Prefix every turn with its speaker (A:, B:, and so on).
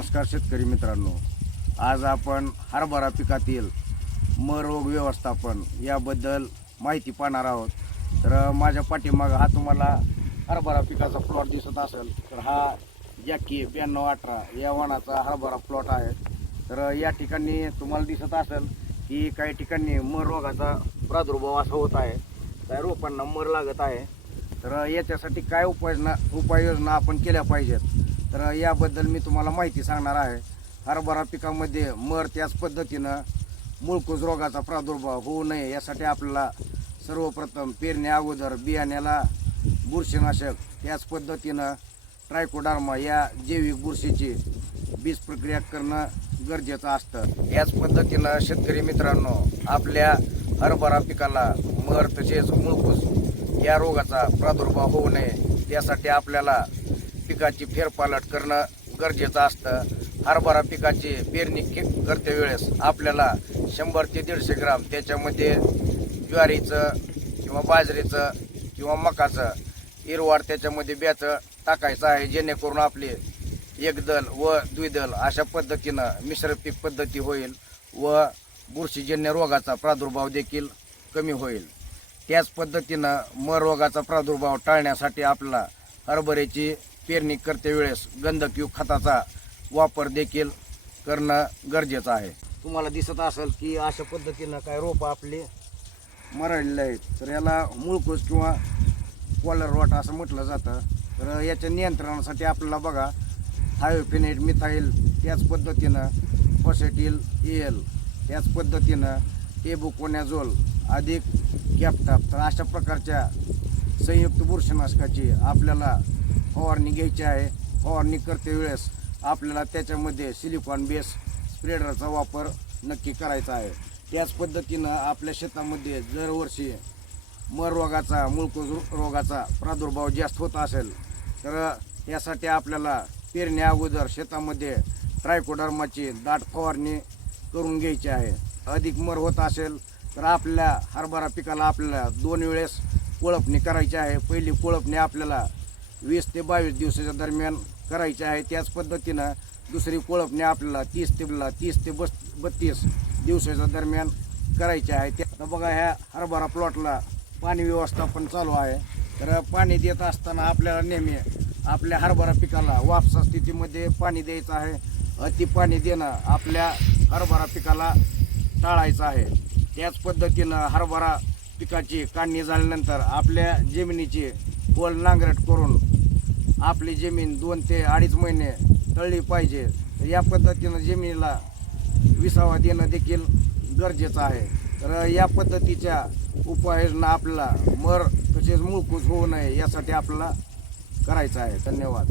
A: नमस्कार शेतकरी मित्रांनो. आज आपण हरभरा पिकातील मरोग रोग व्यवस्थापन याबद्दल माहिती पाहणार आहोत. तर माझ्या पाठीमागं हा तुम्हाला हरभरा पिकाचा प्लॉट दिसत असेल तर हा जॅकी ब्याण्णव अठरा या वनाचा हरभरा प्लॉट आहे. तर या ठिकाणी तुम्हाला दिसत असेल की काही ठिकाणी मर रोगाचा प्रादुर्भाव असा होत आहे. काही रोपांना मर लागत आहे. तर याच्यासाठी काय उपाययोजना उपाययोजना आपण केल्या पाहिजेत? तर याबद्दल मी तुम्हाला माहिती सांगणार आहे. हरभरा पिकामध्ये मर त्याच पद्धतीनं मुळकूज रोगाचा प्रादुर्भाव होऊ नये यासाठी आपल्याला सर्वप्रथम पेरणी अगोदर बियाण्याला बुरशीनाशक त्याच पद्धतीनं ट्रायकोडार्मा या जैविक बुरशीची बीज प्रक्रिया करणं गरजेचं असतं. याच पद्धतीनं शेतकरी मित्रांनो आपल्या हरभरा पिकाला मर तसेच मुळकूस या रोगाचा प्रादुर्भाव होऊ नये यासाठी आपल्याला पिकाची फेरपालट करणं गरजेचं असतं. हरभरा पिकाची पेरणी करते वेळेस आपल्याला शंभर ते दीडशे ग्राम त्याच्यामध्ये ज्वारीचं किंवा बाजरीचं किंवा मकाचं इरवाड त्याच्यामध्ये ब्याचं टाकायचं आहे. जेणेकरून आपले एकदल व द्विदल अशा पद्धतीनं मिश्र पीक पद्धती होईल व बुरशीजन्य रोगाचा प्रादुर्भाव देखील कमी होईल. त्याच पद्धतीनं म रोगाचा प्रादुर्भाव टाळण्यासाठी आपल्याला हरभऱ्याची पेरणी करते वेळेस गंधकयुक्त खताचा वापर देखील करणं गरजेचं आहे. तुम्हाला दिसत असेल की अशा पद्धतीनं काय रोपं आपली? मरळलेले आहेत. तर याला मुळकूस किंवा कॉलर रॉट असं म्हटलं जातं. तर याच्या नियंत्रणासाठी आपल्याला बघा हायोफिनेट मिथाईल त्याच पद्धतीनं फॉसेटिल एल त्याच पद्धतीनं टेबुकोनॅझोल अधिक कॅप्टाप. तर अशा प्रकारच्या संयुक्त बुरशीनाशकाची आपल्याला फवारणी घ्यायची आहे. फवारणी करते वेळेस आपल्याला त्याच्यामध्ये सिलिकॉन बेस स्प्रेडरचा वापर नक्की करायचा आहे. त्याच पद्धतीनं आपल्या शेतामध्ये दरवर्षी मर रोगाचा मुळकूज रोगाचा प्रादुर्भाव जास्त होत असेल तर यासाठी आपल्याला पेरण्या अगोदर शेतामध्ये ट्रायकोडर्माची दाट फवारणी करून घ्यायची आहे. अधिक मर होत असेल तर आपल्या हरभरा पिकाला आपल्याला दोन वेळेस कोळपणी करायची आहे. पहिली कोळपणी आपल्याला वीस ते बावीस दिवसाच्या दरम्यान करायची आहे. त्याच पद्धतीनं दुसरी कोळपणी आपल्याला तीस ते तीस ते बस बत्तीस दिवसाच्या दरम्यान करायची आहे. त्या बघा ह्या हरभरा प्लॉटला पाणी व्यवस्थापन चालू आहे. तर पाणी देत असताना आपल्याला नेहमी आपल्या हरभरा पिकाला वापसा स्थितीमध्ये पाणी द्यायचं आहे. अति पाणी देणं आपल्या हरभरा पिकाला टाळायचं आहे. त्याच पद्धतीनं हरभरा पिकाची काढणी झाल्यानंतर आपल्या जमिनीची पोल नांगरट करून आपली जमीन दोन ते अडीच महिने तळली पाहिजे. या पद्धतीनं जमिनीला विसावा देणं देखील गरजेचं आहे. तर या पद्धतीच्या उपाययोजना आपल्याला मर तसेच मुळकूस होऊ नये यासाठी आपल्याला करायचं आहे. धन्यवाद.